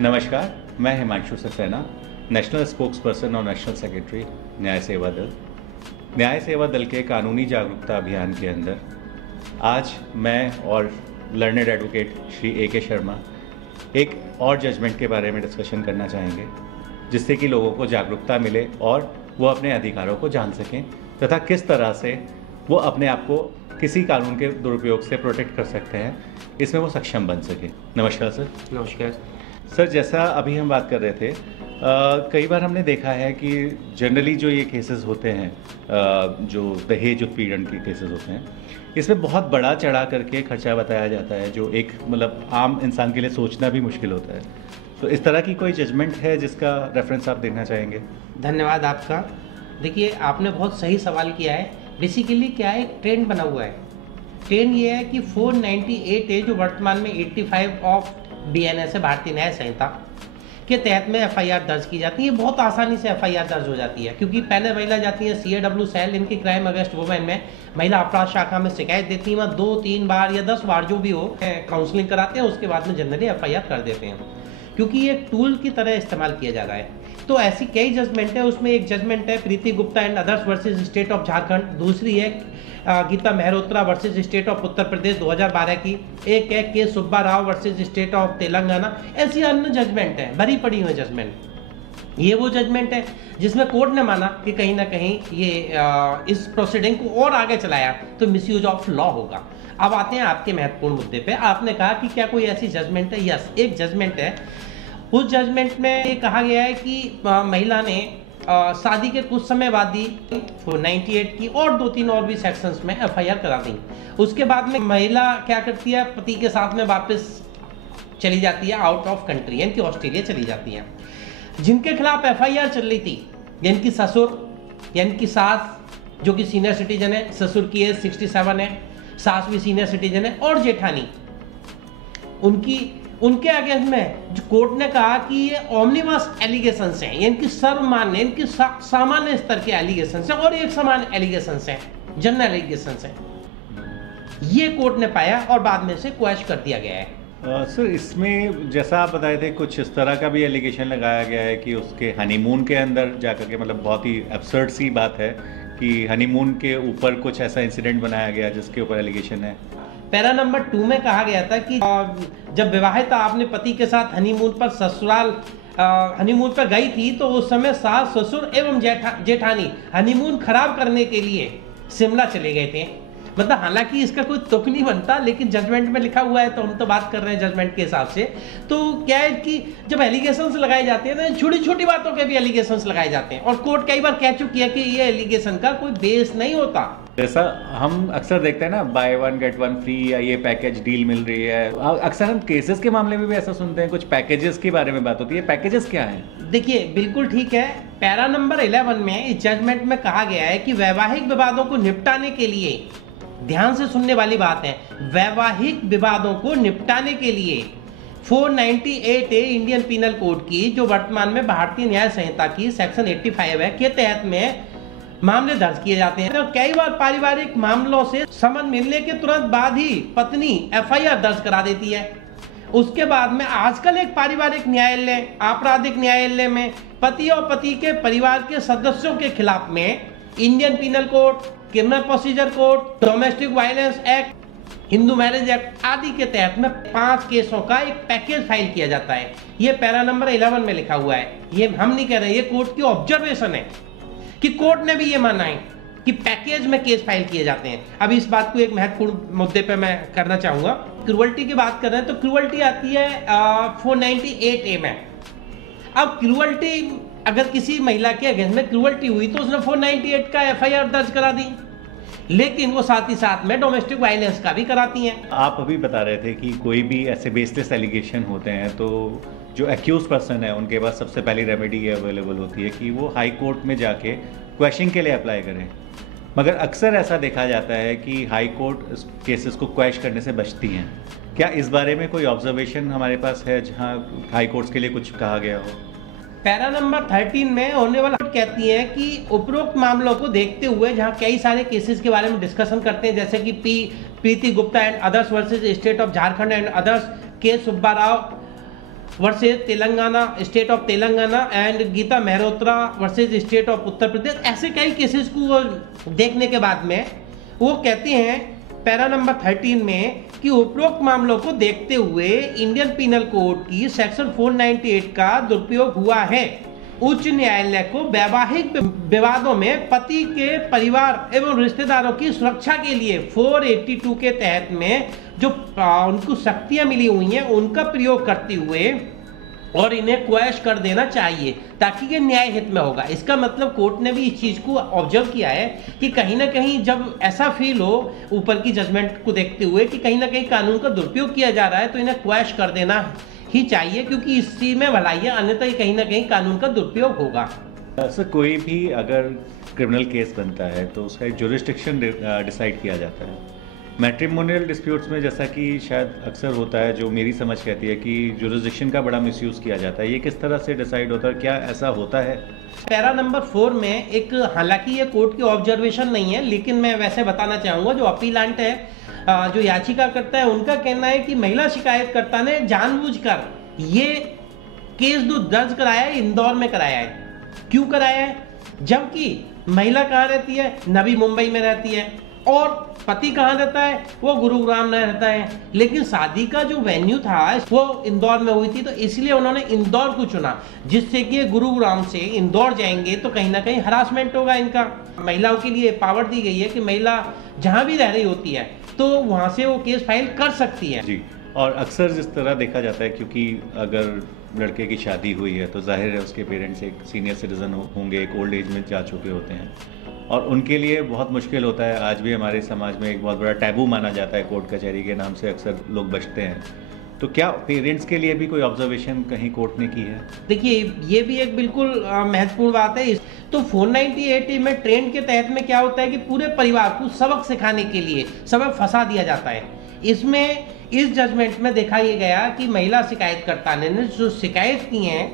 नमस्कार, मैं Himanshu Saxena, national spokes person और नेशनल सेक्रेटरी न्याय सेवा दल। न्याय सेवा दल के कानूनी जागरूकता अभियान के अंदर आज मैं और लर्नेड एडवोकेट श्री ए.के. शर्मा एक और जजमेंट के बारे में डिस्कशन करना चाहेंगे, जिससे कि लोगों को जागरूकता मिले और वो अपने अधिकारों को जान सकें तथा किस तरह से वो अपने आप को किसी कानून के दुरुपयोग से प्रोटेक्ट कर सकते हैं, इसमें वो सक्षम बन सके। नमस्कार सर। नमस्कार सर, जैसा अभी हम बात कर रहे थे, कई बार हमने देखा है कि जनरली जो ये केसेस होते हैं, जो दहेज उत्पीड़न के केसेस होते हैं, इसमें बहुत बड़ा चढ़ा करके खर्चा बताया जाता है, जो एक मतलब आम इंसान के लिए सोचना भी मुश्किल होता है। तो इस तरह की कोई जजमेंट है जिसका रेफरेंस आप देना चाहेंगे? धन्यवाद आपका। देखिए, आपने बहुत सही सवाल किया है। बेसिकली क्या है, ट्रेंड बना हुआ है। ट्रेंड ये है कि 498 ए जो वर्तमान में 85 ऑफ BNS है, भारतीय न्याय संहिता के तहत में FIR दर्ज की जाती है। बहुत आसानी से FIR दर्ज हो जाती है, क्योंकि पहले महिला जाती है CAW सेल, इनकी क्राइम अगेंस्ट वुमेन में महिला अपराध शाखा में शिकायत देती है। वहाँ 2-3 बार या 10 बार जो भी हो काउंसलिंग कराते हैं, उसके बाद में जनरली FIR कर देते हैं, क्योंकि ये टूल की तरह इस्तेमाल किया जा रहा है। तो ऐसी कई जजमेंट है। उसमें एक जजमेंट है Preeti Gupta and others versus state of Jharkhand, दूसरी है Geeta Mehrotra versus state of Uttar Pradesh 2012 की, एक है K Subba Rao versus state of Telangana. ऐसी अन्य जजमेंट है, भरी पड़ी हुई जजमेंट। ये वो जजमेंट है जिसमें कोर्ट ने माना कि कहीं ना कहीं ये इस प्रोसीडिंग को और आगे चलाया तो मिसयूज ऑफ लॉ होगा। अब आते हैं आपके महत्वपूर्ण मुद्दे पे। आपने कहा कि क्या कोई ऐसी जजमेंट है? यस, एक जजमेंट है। उस जजमेंट में ये कहा गया है कि महिला ने शादी के कुछ समय बाद ही 498 की और 2-3 और भी सेक्शंस में FIR करा दी। उसके बाद में महिला क्या करती है, पति के साथ में वापस चली जाती है आउट ऑफ कंट्री, यानी कि ऑस्ट्रेलिया चली जाती है। जिनके खिलाफ FIR चल रही थी, यानी कि ससुर, यानी कि सास जो कि सीनियर सिटीजन है, ससुर की एज 67 है, सास भी सीनियर सिटीजन है, और जेठानी, उनके अगेंस्ट में जो कोर्ट ने कहा कि ये ओमनिबस एलिगेशंस हैं, यानी कि सर्वमान्य, इनकी सामान्य स्तर के एलिगेशंस हैं और एक समान एलिगेशंस हैं, जनरल एलिगेशंस हैं। ये कोर्ट ने पाया और बाद में से क्वैश कर दिया गया है। सर, इसमें जैसा आप बताए थे, कुछ इस तरह का भी एलिगेशन लगाया गया है कि उसके हनीमून के अंदर जाकर के, मतलब बहुत ही एब्सर्ड सी बात है कि हनीमून के ऊपर कुछ ऐसा इंसिडेंट बनाया गया जिसके ऊपर एलिगेशन है। पैरा नंबर 2 में कहा गया था कि जब विवाहिता आपने पति के साथ हनीमून पर ससुराल हनीमून पर गई थी, तो उस समय सास, ससुर एवं जेठानी हनीमून खराब करने के लिए शिमला चले गए थे। मतलब हालांकि इसका कोई तुक नहीं बनता, लेकिन जजमेंट में लिखा हुआ है तो हम तो बात कर रहे हैं जजमेंट के हिसाब से। तो क्या है कि जब एलिगेशंस लगाए जाते हैं ना, छोटी छोटी बातों के भी एलिगेशंस लगाए जाते हैं, और कोर्ट कई बार कह चुकी है कि ये एलिगेशन का कोई बेस नहीं होता। जैसा हम अक्सर देखते हैं ना, बाय 1 गेट 1 फ्री या ये पैकेज डील मिल रही है। अक्सर हम केसेस के मामले में भी ऐसा सुनते हैं, कुछ पैकेजेस के बारे में बात होती है। पैकेजेस क्या है? देखिए, बिल्कुल ठीक है। पैरा नंबर 11 में इस जजमेंट में कहा गया है कि वैवाहिक विवादों को निपटाने के लिए, ध्यान से सुनने वाली बात है, वैवाहिक विवादों को निपटाने के लिए 498 ए इंडियन पीनल कोड की, जो वर्तमान में भारतीय न्याय संहिता की सेक्शन 85 है, के तहत में मामले दर्ज किए जाते हैं। तो कई बार पारिवारिक मामलों से समझ मिलने के तुरंत बाद ही पत्नी FIR दर्ज करा देती है। उसके बाद में आजकल एक पारिवारिक न्यायालय, आपराधिक न्यायालय में पति और पति के परिवार के सदस्यों के खिलाफ में Indian penal code, criminal procedure code, domestic violence act, Hindu marriage act आदि के तहत में 5 केसों का एक पैकेज फाइल किया जाता है। ये पैरा नंबर 11 में लिखा हुआ है। ये हम नहीं कह रहे, ये कोर्ट की ऑब्जर्वेशन है कि कोर्ट ने भी ये माना है कि पैकेज में केस फाइल किए जाते हैं। अब इस बात को एक महत्वपूर्ण मुद्दे पे मैं करना चाहूंगा। क्रूअल्टी की बात कर रहे हैं तो क्रूअल्टी आती है 498 ए में। अब क्रूअल्टी, अगर किसी महिला के अगेंस्ट में क्रूअल्टी हुई तो उसने 498 का FIR दर्ज करा दी, लेकिन वो साथ ही साथ में डोमेस्टिक वायलेंस का भी कराती हैं। आप अभी बता रहे थे कि कोई भी ऐसे बेसलेस एलिगेशन होते हैं तो जो एक्यूज पर्सन है उनके पास सबसे पहली रेमेडी ये अवेलेबल होती है कि वो हाई कोर्ट में जाके क्वेश्चन के लिए अप्लाई करें। मगर अक्सर ऐसा देखा जाता है कि हाई कोर्ट केसेस को क्वेश करने से बचती हैं। क्या इस बारे में कोई ऑब्जर्वेशन हमारे पास है जहां हाई कोर्ट्स के लिए कुछ कहा गया हो? पैरा नंबर 13 में होने वाला कहती है कि उपरोक्त मामलों को देखते हुए, जहां कई सारे केसेस के बारे में डिस्कशन करते हैं, जैसे कि Preeti Gupta and others versus state of Jharkhand and others, K Subba Rao versus Telangana, state of Telangana and Geeta Mehrotra versus state of Uttar Pradesh. ऐसे कई केसेस को वो देखने के बाद में वो कहते हैं पैरा नंबर 13 में कि उपरोक्त मामलों को देखते हुए इंडियन पिनल कोड की सेक्शन 498 का दुरुपयोग हुआ है। उच्च न्यायालय को वैवाहिक विवादों में पति के परिवार एवं रिश्तेदारों की सुरक्षा के लिए 482 के तहत में जो उनको शक्तियां मिली हुई हैं उनका प्रयोग करते हुए और इन्हें क्वैश कर देना चाहिए ताकि ये न्याय हित में होगा। इसका मतलब कोर्ट ने भी इस चीज को ऑब्जर्व किया है कि कहीं ना कहीं जब ऐसा फील हो ऊपर की जजमेंट को देखते हुए कि कहीं ना कहीं कानून का दुरुपयोग किया जा रहा है तो इन्हें क्वैश कर देना ही चाहिए, क्योंकि इस चीज में भलाई है, अन्यथा कहीं ना कहीं कानून का दुरुपयोग होगा। सर, कोई भी अगर क्रिमिनल केस बनता है तो उसका एक जुरिस्डिक्शन डिसाइड किया जाता है। मैट्रिमोनियल डिस्प्यूट्स में जैसा कि शायद अक्सर होता है, जो मेरी समझ कहती है कि जुरिस्डिक्शन का बड़ा मिसयूज़ किया जाता है, ये किस तरह से डिसाइड होता है, क्या ऐसा होता है? पैरा नंबर 4 में एक, हालांकि ये कोर्ट की ऑब्जर्वेशन नहीं है लेकिन मैं वैसे बताना चाहूँगा, जो अपीलांट है, जो याचिका करता है, उनका कहना है कि महिला शिकायतकर्ता ने जानबूझकर ये केस जो दर्ज कराया है इंदौर में कराया है। क्यों कराया है? जबकि महिला कहाँ रहती है? नवी मुंबई में रहती है और पति कहाँ रहता है? वो गुरुग्राम में रहता है, लेकिन शादी का जो वेन्यू था वो इंदौर में हुई थी, तो इसलिए उन्होंने इंदौर को चुना, जिससे कि गुरुग्राम से इंदौर जाएंगे तो कहीं ना कहीं हरासमेंट होगा इनका। महिलाओं के लिए पावर दी गई है कि महिला जहां भी रह रही होती है तो वहां से वो केस फाइल कर सकती है। जी, और अक्सर जिस तरह देखा जाता है, क्योंकि अगर लड़के की शादी हुई है तो जाहिर है उसके पेरेंट्स एक सीनियर सिटीजन होंगे, एक ओल्ड एज में जा चुके होते हैं और उनके लिए बहुत मुश्किल होता है। आज भी हमारे समाज में एक बहुत बड़ा टैबू माना जाता है, कोर्ट कचहरी के नाम से अक्सर लोग बचते हैं। तो क्या पेरेंट्स के लिए भी कोई ऑब्जर्वेशन कहीं कोर्ट ने की है? देखिए, ये भी एक बिल्कुल महत्वपूर्ण बात है। तो 498 में ट्रेंड के तहत में क्या होता है कि पूरे परिवार को सबक सिखाने के लिए सबक फंसा दिया जाता है। इसमें इस जजमेंट में देखा ये गया कि महिला शिकायतकर्ता ने जो शिकायत की है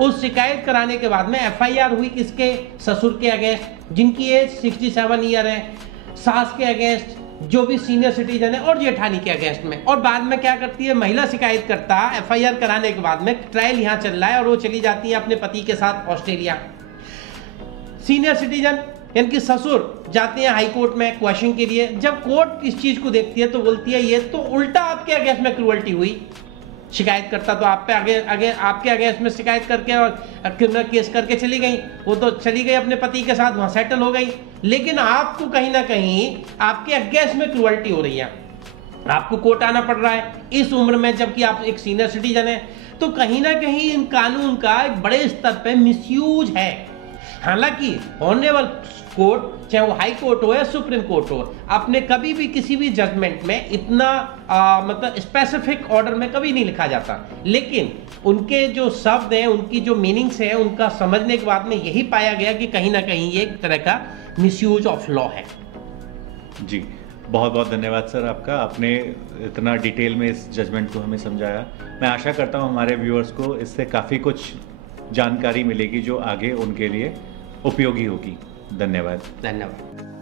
उस शिकायत कराने के बाद में एफआईआर हुई किसके? ससुर के अगेंस्ट, जिनकी एज 67 ईयर है, सास के अगेंस्ट जो भी सीनियर सिटीजन है, और जेठानी के अगेंस्ट में। और बाद में क्या करती है महिला शिकायतकर्ता? एफआईआर कराने के बाद में ट्रायल यहाँ चल रहा है और वो चली जाती है अपने पति के साथ ऑस्ट्रेलिया। सीनियर सिटीजन यानी कि ससुर जाते हैं हाई कोर्ट में क्वेश्चन के लिए। जब कोर्ट इस चीज को देखती है तो बोलती है ये तो उल्टा आपके अगेंस्ट में क्रूअल्टी हुई। शिकायतकर्ता तो आप पे आगे आपके अगेंस्ट में शिकायत करके और क्रिमिनल केस करके चली गई, वो तो चली गई अपने पति के साथ, वहां सेटल हो गई, लेकिन आपको कहीं ना कहीं आपके अगेंस्ट में क्रूअल्टी हो रही है, आपको कोर्ट आना पड़ रहा है इस उम्र में, जबकि आप एक सीनियर सिटीजन है। तो कहीं ना कहीं इन कानून का एक बड़े स्तर पे मिसयूज है। हालांकि ऑनरेबल कोर्ट, चाहे वो हाई कोर्ट हो या सुप्रीम कोर्ट हो, आपने कभी भी किसी भी जजमेंट में इतना मतलब स्पेसिफिक ऑर्डर में कभी नहीं लिखा जाता, लेकिन उनके जो शब्द हैं, उनकी जो मीनिंग्स है, उनका समझने के बाद में यही पाया गया कि कहीं ना कहीं ये एक तरह का मिसयूज ऑफ लॉ है। जी, बहुत बहुत धन्यवाद सर आपका, आपने इतना डिटेल में इस जजमेंट को हमें समझाया। मैं आशा करता हूँ हमारे व्यूअर्स को इससे काफ़ी कुछ जानकारी मिलेगी जो आगे उनके लिए उपयोगी होगी। धन्यवाद। धन्यवाद।